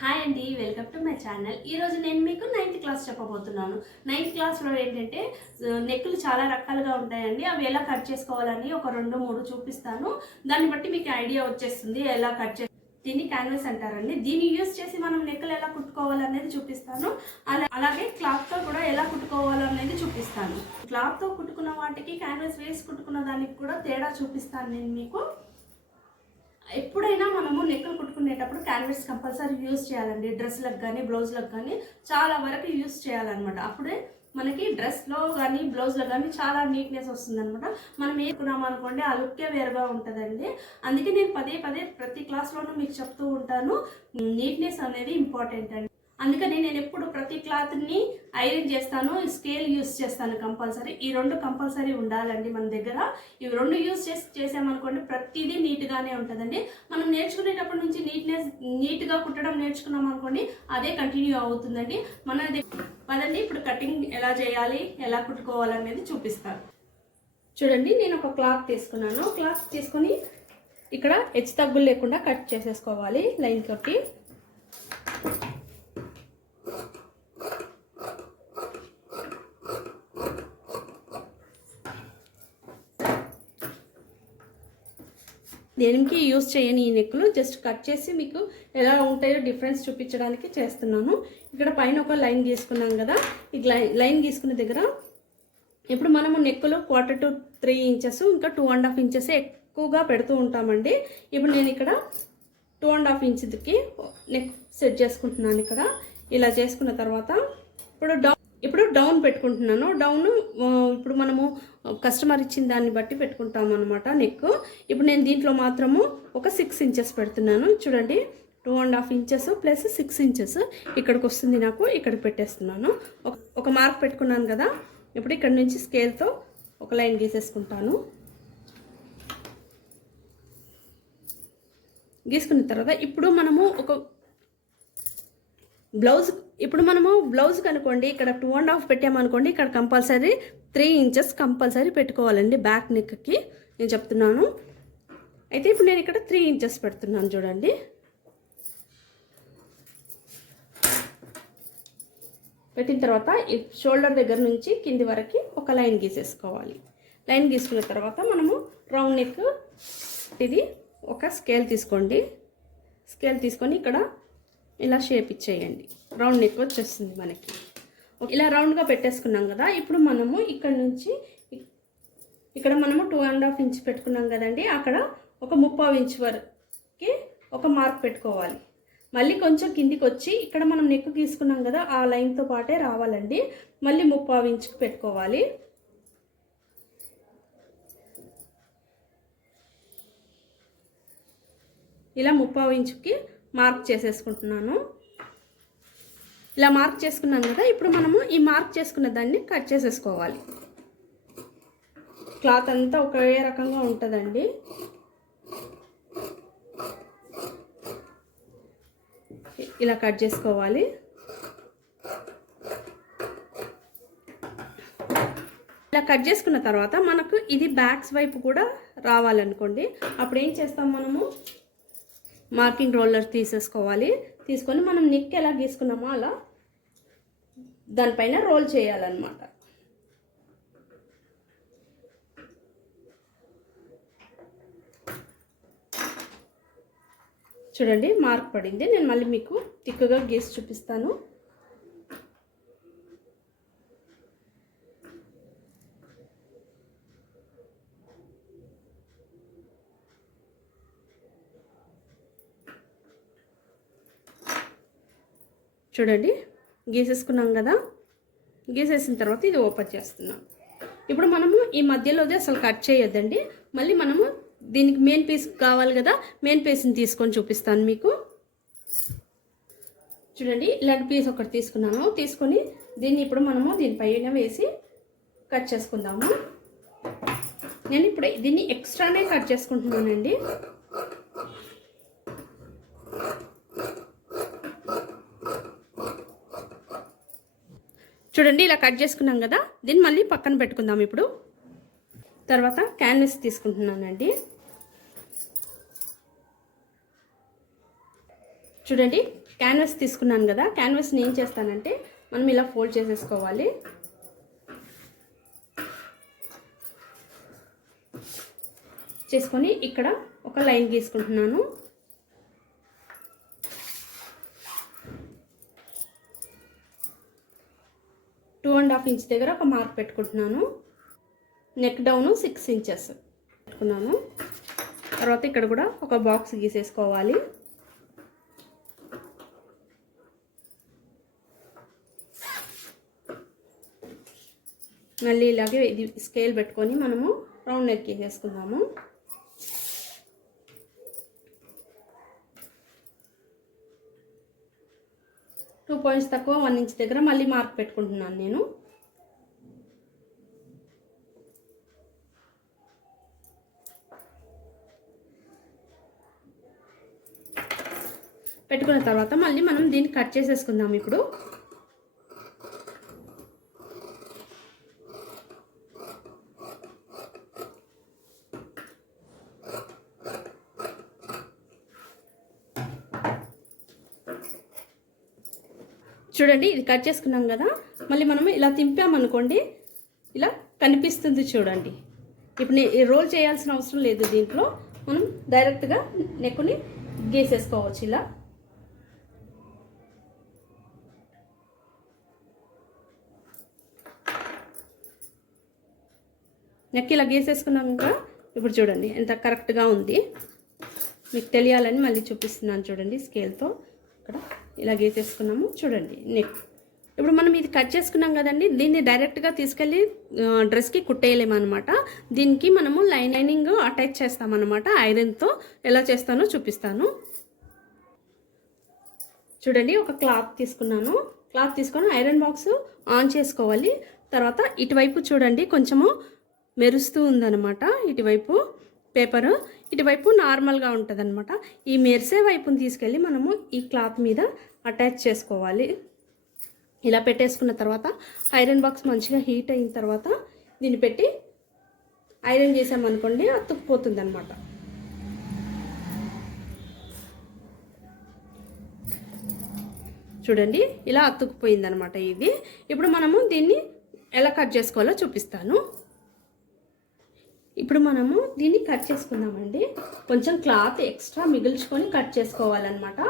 Hi అండి welcome to my channel ఈరోజు నేను మీకు నైన్త్ క్లాస్ చెప్పబోతున్నాను. నైన్త్ క్లాస్లో ఏంటంటే నెక్కులు చాలా రకాలుగా ఉంటాయండి. అవి ఎలా కట్ చేసుకోవాలని ఒక రెండు మూడు చూపిస్తాను. దాన్ని బట్టి మీకు ఐడియా వచ్చేస్తుంది ఎలా కట్ చే దీన్ని క్యాన్వస్ అంటారండి. దీన్ని యూస్ చేసి మనం నెక్కలు ఎలా కుట్టుకోవాలనేది చూపిస్తాను. అలా అలాగే క్లాత్తో కూడా ఎలా కుట్టుకోవాలనేది చూపిస్తాను. క్లాత్తో కుట్టుకున్న వాటికి క్యాన్వస్ వేసి కుట్టుకున్న దానికి కూడా తేడా చూపిస్తాను నేను మీకు. ఎప్పుడైనా మనము నెక్కలు కుట్టుకునేటప్పుడు క్యాన్వాస్ కంపల్సరీ యూజ్ చేయాలండి. డ్రెస్లకు కానీ బ్లౌజ్లకు కానీ చాలా వరకు యూజ్ చేయాలన్నమాట. అప్పుడే మనకి డ్రెస్లో కానీ బ్లౌజ్లో కానీ చాలా నీట్నెస్ వస్తుంది అనమాట మనం వేసుకున్నాం అనుకోండి ఆ లుక్కే వేరుగా ఉంటుందండి. అందుకే నేను పదే పదే ప్రతి క్లాస్లోనూ మీకు చెప్తూ ఉంటాను. నీట్నెస్ అనేది ఇంపార్టెంట్ అండి. అందుకని నేను ఎప్పుడు ప్రతి క్లాత్ని ఐరన్ చేస్తాను స్కేల్ యూస్ చేస్తాను కంపల్సరీ. ఈ రెండు కంపల్సరీ ఉండాలండి మన దగ్గర. ఇవి రెండు యూస్ చేసి చేసామనుకోండి ప్రతిదీ నీట్గానే ఉంటుందండి. మనం నేర్చుకునేటప్పటి నుంచి నీట్నెస్ నీట్గా కుట్టడం నేర్చుకున్నాం అనుకోండి అదే కంటిన్యూ అవుతుందండి. మన పదండి ఇప్పుడు కటింగ్ ఎలా చేయాలి ఎలా కుట్టుకోవాలనేది చూపిస్తాను. చూడండి నేను ఒక క్లాత్ తీసుకున్నాను. క్లాత్ తీసుకొని ఇక్కడ హెచ్చు తగ్గులు లేకుండా కట్ చేసేసుకోవాలి లైన్ తోటి. దేనికి యూస్ చేయని ఈ నెక్కులు జస్ట్ కట్ చేసి మీకు ఎలా ఉంటాయో డిఫరెన్స్ చూపించడానికి చేస్తున్నాను. ఇక్కడ పైన ఒక లైన్ గీసుకున్నాం కదా. ఈ లైన్ లైన్ గీసుకున్న దగ్గర ఇప్పుడు మనము నెక్కులు క్వార్టర్ టు త్రీ ఇంచెస్ ఇంకా టూ అండ్ హాఫ్ ఇంచెస్ ఎక్కువగా పెడుతూ ఉంటామండి. ఇప్పుడు నేను ఇక్కడ టూ అండ్ హాఫ్ ఇంచ్కి నెక్ సెట్ చేసుకుంటున్నాను ఇక్కడ. ఇలా చేసుకున్న తర్వాత ఇప్పుడు డౌ ఇప్పుడు డౌన్ పెట్టుకుంటున్నాను. డౌన్ ఇప్పుడు మనము కస్టమర్ ఇచ్చిన దాన్ని బట్టి పెట్టుకుంటాం అనమాట నెక్ ఇప్పుడు నేను దీంట్లో మాత్రము ఒక సిక్స్ ఇంచెస్ పెడుతున్నాను. చూడండి two and half inches plus six inches ఇక్కడికి వస్తుంది నాకు ఇక్కడ పెట్టేస్తున్నాను. ఒక- ఒక మార్క్ పెట్టుకున్నాను కదా ఇప్పుడు ఇక్కడ నుంచి స్కేల్తో ఒక లైన్ గీసేసుకుంటాను. గీసుకున్న తర్వాత ఇప్పుడు మనము ఒక బ్లౌజ్ ఇప్పుడు మనము బ్లౌజ్ కనుకోండి ఇక్కడ టూ అండ్ హాఫ్ పెట్టామనుకోండి ఇక్కడ కంపల్సరీ త్రీ ఇంచెస్ కంపల్సరీ పెట్టుకోవాలండి బ్యాక్ నెక్కి. నేను చెప్తున్నాను. అయితే ఇప్పుడు నేను ఇక్కడ త్రీ ఇంచెస్ పెడుతున్నాను చూడండి. పెట్టిన తర్వాత ఈ షోల్డర్ దగ్గర నుంచి కింది వరకు ఒక లైన్ గీసేసుకోవాలి. లైన్ గీసుకున్న తర్వాత మనము రౌండ్ నెక్ ఇది ఒక స్కేల్ తీసుకోండి. స్కేల్ తీసుకొని ఇక్కడ ఇలా షేప్ ఇచ్చేయండి. రౌండ్ నెక్ వచ్చేస్తుంది మనకి. ఇలా రౌండ్గా పెట్టేసుకున్నాం కదా ఇప్పుడు మనము ఇక్కడ నుంచి ఇక్కడ మనము టూ అండ్ హాఫ్ ఇంచ్ పెట్టుకున్నాం కదండి అక్కడ ఒక ముప్పావు ఇంచ్ వరకు ఒక మార్క్ పెట్టుకోవాలి. మళ్ళీ కొంచెం కిందికి వచ్చి ఇక్కడ మనం నెక్ గీసుకున్నాం కదా ఆ లైన్తో పాటే రావాలండి. మళ్ళీ ముప్పావు ఇంచుకి పెట్టుకోవాలి. ఇలా ముప్పావు ఇంచుకి మార్క్ చేసేసుకుంటున్నాను. ఇలా మార్క్ చేసుకున్నాం కదా ఇప్పుడు మనము ఈ మార్క్ చేసుకున్న దాన్ని కట్ చేసేసుకోవాలి. క్లాత్ అంతా ఒకే రకంగా ఉంటుందండి. ఇలా కట్ చేసుకోవాలి. ఇలా కట్ చేసుకున్న తర్వాత మనకు ఇది బ్యాక్స్ వైపు కూడా రావాలనుకోండి. అప్పుడు ఏం చేస్తాం మనము? మార్కింగ్ రోలర్ తీసేసుకోవాలి. తీసుకొని మనం నెక్ ఎలా గీసుకున్నామో అలా దానిపైన రోల్ చేయాలన్నమాట. చూడండి మార్క్ పడింది. నేను మళ్ళీ మీకు తిక్కుగా గీసి చూపిస్తాను. చూడండి గీసేసుకున్నాం కదా? గీసేసిన తర్వాత ఇది ఓపెన్ చేస్తున్నాం. ఇప్పుడు మనము ఈ మధ్యలోది అసలు కట్ చేయొద్దండి. మళ్ళీ మనము దీనికి మెయిన్ పీస్ కావాలి కదా? మెయిన్ పీస్ని తీసుకొని చూపిస్తాను మీకు. చూడండి ఇలాంటి పీస్ ఒకటి తీసుకున్నాను. తీసుకొని దీన్ని ఇప్పుడు మనము దీనిపైన వేసి కట్ చేసుకుందాము. నేను ఇప్పుడు దీన్ని ఎక్స్ట్రానే కట్ చేసుకుంటున్నానండి. చూడండి ఇలా కట్ చేసుకున్నాం కదా. దీన్ని మళ్ళీ పక్కన పెట్టుకుందాం ఇప్పుడు. తర్వాత క్యాన్వస్ తీసుకుంటున్నానండి. చూడండి క్యాన్వాస్ తీసుకున్నాను కదా. క్యాన్వస్ని ఏం చేస్తానంటే మనం ఇలా ఫోల్డ్ చేసేసుకోవాలి. చేసుకొని ఇక్కడ ఒక లైన్ గీసుకుంటున్నాను టూ అండ్ హాఫ్ ఇంచ్ దగ్గర ఒక మార్క్ పెట్టుకుంటున్నాను. నెక్ డౌన్ సిక్స్ ఇంచెస్ పెట్టుకున్నాను. తర్వాత ఇక్కడ కూడా ఒక బాక్స్ గీసేసుకోవాలి. మళ్ళీ ఇలాగే ఇది స్కేల్ పెట్టుకొని మనము రౌండ్ నెక్ గీసేసుకుందాము. టూ పాయింట్స్ తక్కువ వన్ ఇంచ్ దగ్గర మళ్ళీ మార్క్ పెట్టుకుంటున్నాను నేను. పెట్టుకున్న తర్వాత మళ్ళీ మనం దీన్ని కట్ చేసేసుకుందాం ఇప్పుడు. చూడండి ఇది కట్ చేసుకున్నాం కదా. మళ్ళీ మనం ఇలా తింపామనుకోండి ఇలా కనిపిస్తుంది చూడండి. ఇప్పుడు నే- రోల్ చేయాల్సిన అవసరం లేదు దీంట్లో. మనం డైరెక్ట్గా నెక్కుని గీసేసుకోవచ్చు ఇలా. నెక్ ఇలా గీసేసుకున్నాం కదా ఇప్పుడు చూడండి ఎంత కరెక్ట్గా ఉంది. మీకు తెలియాలని మళ్ళీ చూపిస్తున్నాను చూడండి స్కేల్తో. ఇక్కడ ఇలా గీసేసుకున్నాము చూడండి నెక్. ఇప్పుడు మనం ఇది కట్ చేసుకున్నాం కదండి దీన్ని డైరెక్ట్గా తీసుకెళ్ళి డ్రెస్కి కుట్టేయలేమన్నమాట. దీనికి మనము లైన్ లైనింగ్ అటాచ్ చేస్తామన్నమాట. ఐరన్తో ఎలా చేస్తానో చూపిస్తాను. చూడండి ఒక క్లాత్ తీసుకున్నాను. క్లాత్ తీసుకొని ఐరన్ బాక్స్ ఆన్ చేసుకోవాలి. తర్వాత ఇటువైపు చూడండి కొంచెము మెరుస్తూ ఉందన్నమాట. ఇటువైపు పేపరు ఇటువైపు నార్మల్గా ఉంటుంది అనమాట ఈ మెరిసే వైపుని తీసుకెళ్ళి మనము ఈ క్లాత్ మీద అటాచ్ చేసుకోవాలి. ఇలా పెట్టేసుకున్న తర్వాత ఐరన్ బాక్స్ మంచిగా హీట్ అయిన తర్వాత దీన్ని పెట్టి ఐరన్ చేసామనుకోండి అతుక్కుపోతుంది అనమాట చూడండి ఇలా అతుక్కుపోయింది అనమాట ఇది. ఇప్పుడు మనము దీన్ని ఎలా కట్ చేసుకోవాలో చూపిస్తాను. ఇప్పుడు మనము దీన్ని కట్ చేసుకుందామండి. కొంచెం క్లాత్ ఎక్స్ట్రా మిగిల్చుకొని కట్ చేసుకోవాలన్నమాట.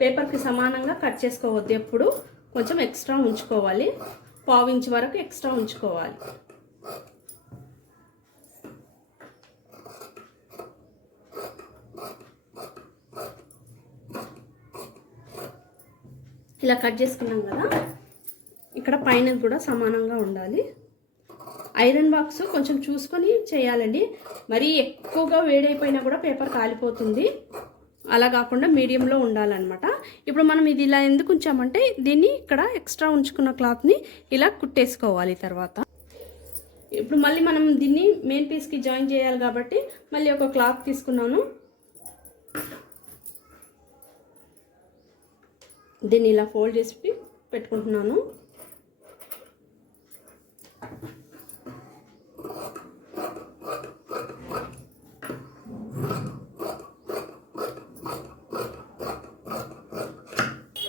పేపర్కి సమానంగా కట్ చేసుకోవద్దు ఎప్పుడు. కొంచెం ఎక్స్ట్రా ఉంచుకోవాలి. పావు ఇంచ్ వరకు ఎక్స్ట్రా ఉంచుకోవాలి. ఇలా కట్ చేసుకున్నాం కదా. ఇక్కడ పైన కూడా సమానంగా ఉండాలి. ఐరన్ బాక్స్ కొంచెం చూసుకొని చేయాలండి. మరీ ఎక్కువగా వేడైపోయినా కూడా పేపర్ కాలిపోతుంది. అలా కాకుండా మీడియంలో ఉండాలన్నమాట. ఇప్పుడు మనం ఇది ఇలా ఎందుకు ఉంచామంటే దీన్ని ఇక్కడ ఎక్స్ట్రా ఉంచుకున్న క్లాత్ని ఇలా కుట్టేసుకోవాలి తర్వాత. ఇప్పుడు మళ్ళీ మనం దీన్ని మెయిన్ పీస్కి జాయిన్ చేయాలి కాబట్టి మళ్ళీ ఒక క్లాత్ తీసుకున్నాను. దీన్ని ఇలా ఫోల్డ్ చేసి పెట్టుకుంటున్నాను.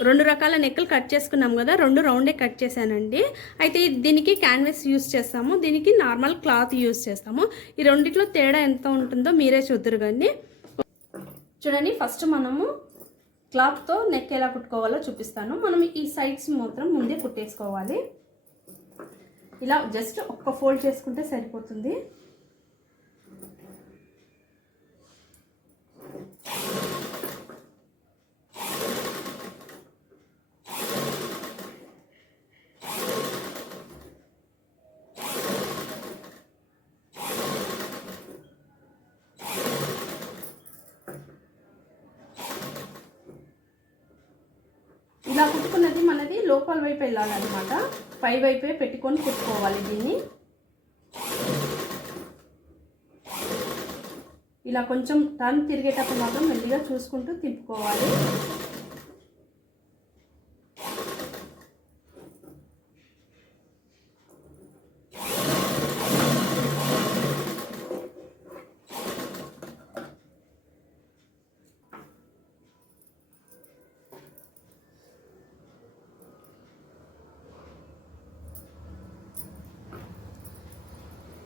రెండు రకాల నెక్కలు కట్ చేసుకున్నాం కదా రెండు రౌండే కట్ చేశానండి. అయితే దీనికి క్యాన్వాస్ యూస్ చేస్తాము దీనికి నార్మల్ క్లాత్ యూస్ చేస్తాము. ఈ రెండిట్లో తేడా ఎంత ఉంటుందో మీరే చూద్దరు కానీ. చూడండి ఫస్ట్ మనము క్లాత్తో నెక్ ఎలా కుట్టుకోవాలో చూపిస్తాను. మనం ఈ సైడ్స్ మాత్రం ముందే కుట్టేసుకోవాలి. ఇలా జస్ట్ ఒక్క ఫోల్డ్ చేసుకుంటే సరిపోతుంది. కుట్టుకున్నది మనది లోపల వైపు వెళ్ళాలన్నమాట. పై వైపే పెట్టుకొని కుట్టుకోవాలి దీన్ని. ఇలా కొంచెం టర్న్ తిరిగేటప్పుడు మాత్రం మెల్లిగా చూసుకుంటూ తిప్పుకోవాలి.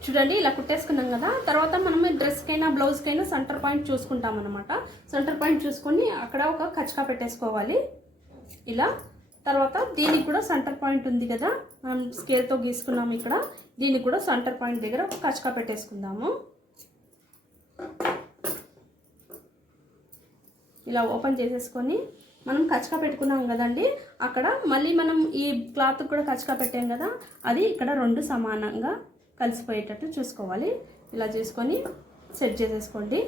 చూడండి ఇలా కుట్టేసుకున్నాం కదా. తర్వాత మనం డ్రెస్కైనా బ్లౌజ్కైనా సెంటర్ పాయింట్ చూసుకుంటాం అనమాట సెంటర్ పాయింట్ చూసుకొని అక్కడ ఒక కచకా పెట్టేసుకోవాలి. ఇలా. తర్వాత దీనికి కూడా సెంటర్ పాయింట్ ఉంది కదా. మనం స్కేల్తో గీసుకున్నాము ఇక్కడ. దీనికి కూడా సెంటర్ పాయింట్ దగ్గర ఒక కచకా పెట్టేసుకుందాము. ఇలా ఓపెన్ చేసేసుకొని మనం కచకా పెట్టుకున్నాం కదండి. అక్కడ మళ్ళీ మనం ఈ క్లాత్ కూడా కచకా పెట్టాం కదా. అది ఇక్కడ రెండు సమానంగా కలిసిపోయేటట్టు చూసుకోవాలి. ఇలా చూసుకొని సెట్ చేసేసుకోండి.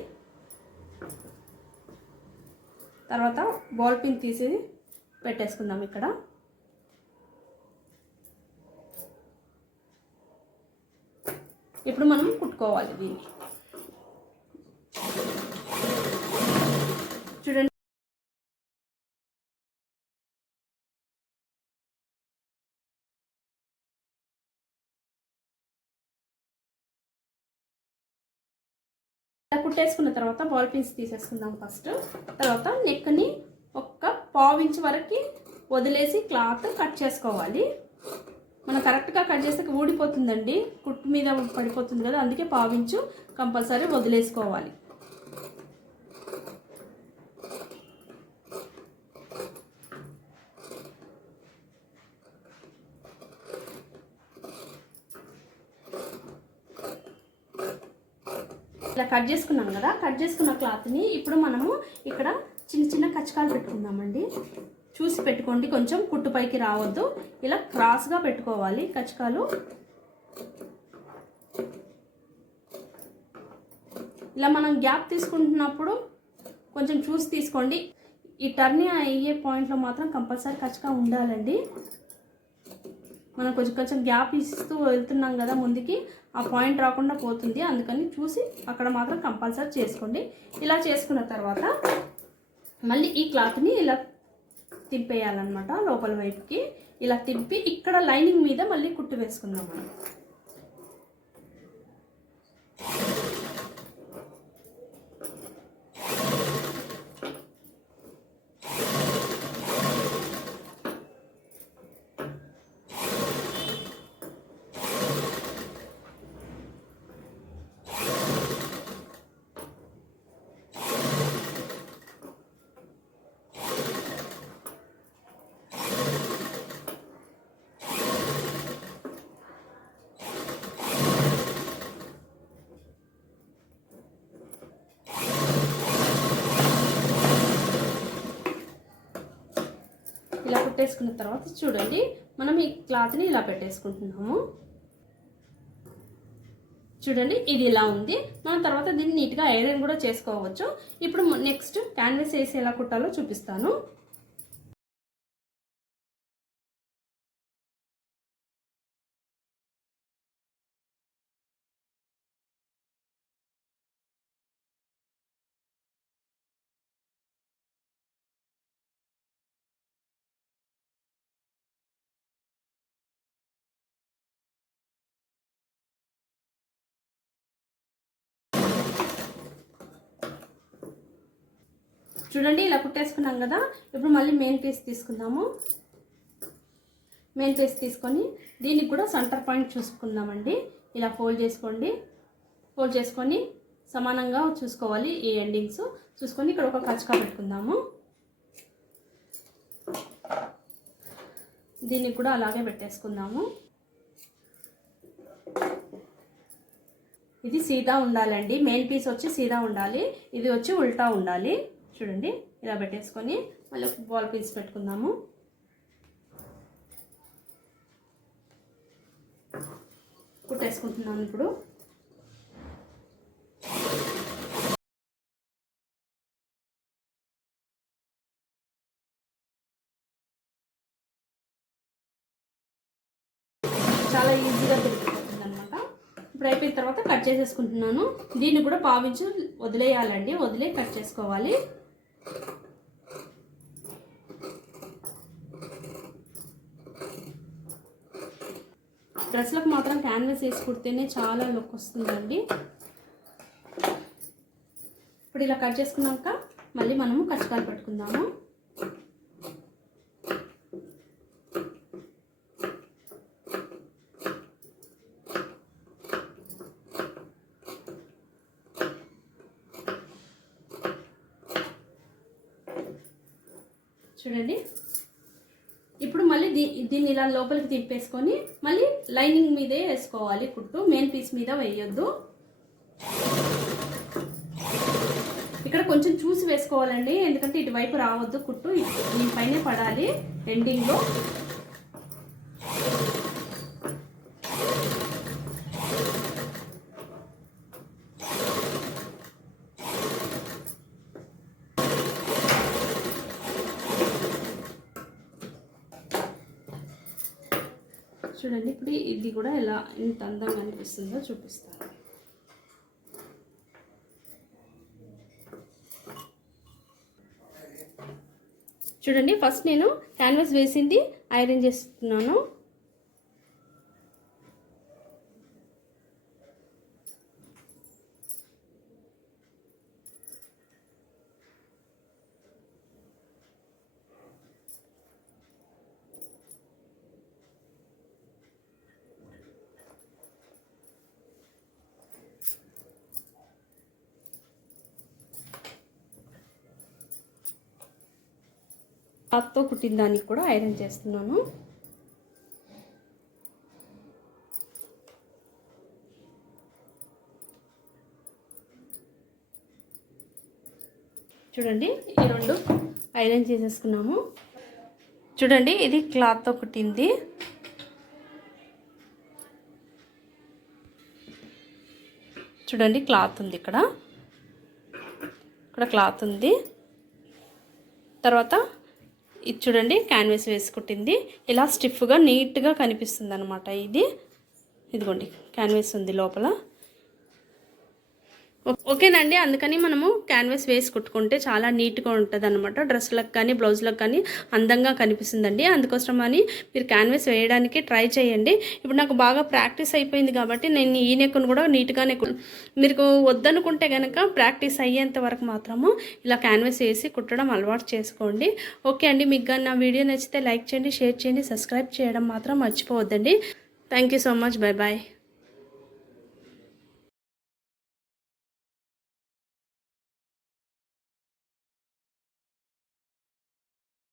తర్వాత బాల్ పిన్ తీసి పెట్టేసుకుందాం ఇక్కడ. ఇప్పుడు మనం కుట్టుకోవాలి దీన్ని. కుట్టేసుకున్న తర్వాత బాల్ పిన్స్ తీసేసుకుందాం ఫస్ట్ తర్వాత నెక్ని ఒక్క పావించి వరకు వదిలేసి క్లాత్ కట్ చేసుకోవాలి. మనం కరెక్ట్గా కట్ చేస్తే ఊడిపోతుందండి. కుట్టు మీద పడిపోతుంది కదా అందుకే పావించు కంపల్సరీ వదిలేసుకోవాలి. ఇలా కట్ చేసుకున్నాం కదా కట్ చేసుకున్న క్లాత్ని ఇప్పుడు మనము ఇక్కడ చిన్న చిన్న కచ్చకాలు పెట్టుకుందామండి. చూసి పెట్టుకోండి కొంచెం కుట్టుపైకి రావద్దు. ఇలా క్రాస్గా పెట్టుకోవాలి కచ్చకాలు ఇలా మనం గ్యాప్ తీసుకుంటున్నప్పుడు కొంచెం చూసి తీసుకోండి. ఈ టర్న్ అయ్యే పాయింట్లో మాత్రం కంపల్సరీ కచ్చగా ఉండాలండి. మనం కొంచెం కొంచెం గ్యాప్ ఇస్తూ వెళ్తున్నాం కదా ముందుకి ఆ పాయింట్ రాకుండా పోతుంది. అందుకని చూసి అక్కడ మాత్రం కంపల్సరీ చేసుకోండి. ఇలా చేసుకున్న తర్వాత మళ్ళీ ఈ క్లాత్ని ఇలా తిప్పేయాలన్నమాట లోపల వైపుకి. ఇలా తిప్పి ఇక్కడ లైనింగ్ మీద మళ్ళీ కుట్టు వేసుకుందాం మనం. పెట్టేసుకున్న తర్వాత చూడండి మనం ఈ క్లాత్ని ఇలా పెట్టేసుకుంటున్నాము. చూడండి ఇది ఇలా ఉంది. మనం తర్వాత దీన్ని నీట్గా ఐరన్ కూడా చేసుకోవచ్చు. ఇప్పుడు నెక్స్ట్ క్యాన్వాస్ వేసి ఎలా కుట్టాలో చూపిస్తాను. చూడండి ఇలా కుట్టేసుకున్నాం కదా. ఇప్పుడు మళ్ళీ మెయిన్ పీస్ తీసుకుందాము. మెయిన్ పీస్ తీసుకొని దీనికి కూడా సెంటర్ పాయింట్ చూసుకుందామండి. ఇలా ఫోల్డ్ చేసుకోండి. ఫోల్డ్ చేసుకొని సమానంగా చూసుకోవాలి ఈ ఎండింగ్స్ చూసుకొని ఇక్కడ ఒక కచ్చకా పెట్టుకుందాము. దీనికి కూడా అలాగే పెట్టేసుకుందాము. ఇది సీదా ఉండాలండి. మెయిన్ పీస్ వచ్చి సీదా ఉండాలి. ఇది వచ్చి ఉల్టా ఉండాలి. చూడండి ఇలా పెట్టేసుకొని మళ్ళీ ఒక బాల్ పీస్ పెట్టుకుందాము. కుట్టేసుకుంటున్నాను ఇప్పుడు. చాలా ఈజీగా దొరికిపోతుంది అనమాట ఇప్పుడు అయిపోయిన తర్వాత కట్ చేసేసుకుంటున్నాను. దీన్ని కూడా పావించి వదిలేయాలండి. వదిలే కట్ చేసుకోవాలి. డ్రెస్లకు మాత్రం క్యాన్వాస్ వేసి కుడితేనే చాలా లుక్ వస్తుందండి. ఇప్పుడు ఇలా కట్ చేసుకున్నాక మళ్ళీ మనము కచ్చకాలు పెట్టుకుందాము. చూడండి. ఇప్పుడు మళ్ళీ దీ దీన్ని ఇలా లోపలికి తిప్పేసుకొని మళ్ళీ లైనింగ్ మీదే వేసుకోవాలి కుట్టు. మెయిన్ పీస్ మీద వేయొద్దు. ఇక్కడ కొంచెం చూసి వేసుకోవాలండి. ఎందుకంటే ఇటువైపు రావద్దు కుట్టు. దీనిపైనే పడాలి ఎండింగ్లో. చూడండి. ఇప్పుడు ఇది కూడా ఎలా ఇంత అందంగా అనిపిస్తుందో చూపిస్తాను. చూడండి ఫస్ట్ నేను క్యాన్వాస్ వేసింది ఐరన్ చేస్తున్నాను. క్లాత్తో కుట్టిన దానికి కూడా ఐరన్ చేస్తున్నాను. చూడండి ఈ రెండు ఐరన్ చేసేసుకున్నాము. చూడండి ఇది క్లాత్తో కుట్టింది. చూడండి క్లాత్ ఉంది ఇక్కడ. ఇక్కడ క్లాత్ ఉంది. తర్వాత ఇది చూడండి క్యాన్వాస్ వేసుకుంటుంది ఇలా స్టిఫ్గా నీట్గా కనిపిస్తుంది అనమాట ఇది. ఇదిగోండి క్యాన్వాస్ ఉంది లోపల. ఓకేనండి అందుకని మనము క్యాన్వాస్ వేసి కుట్టుకుంటే చాలా నీట్గా ఉంటుంది అనమాట డ్రెస్లకు కానీ బ్లౌజ్లకు కానీ అందంగా కనిపిస్తుందండి. అందుకోసం అని మీరు క్యాన్వాస్ వేయడానికి ట్రై చేయండి. ఇప్పుడు నాకు బాగా ప్రాక్టీస్ అయిపోయింది కాబట్టి నేను ఈ నెక్కును కూడా నీట్గానే మీరు వద్దనుకుంటే కనుక ప్రాక్టీస్ అయ్యేంత వరకు మాత్రము ఇలా క్యాన్వాస్ వేసి కుట్టడం అలవాటు చేసుకోండి. ఓకే అండి మీకు కానీ నా వీడియో నచ్చితే లైక్ చేయండి షేర్ చేయండి సబ్స్క్రైబ్ చేయడం మాత్రం మర్చిపోవద్దండి. Thank you so much bye bye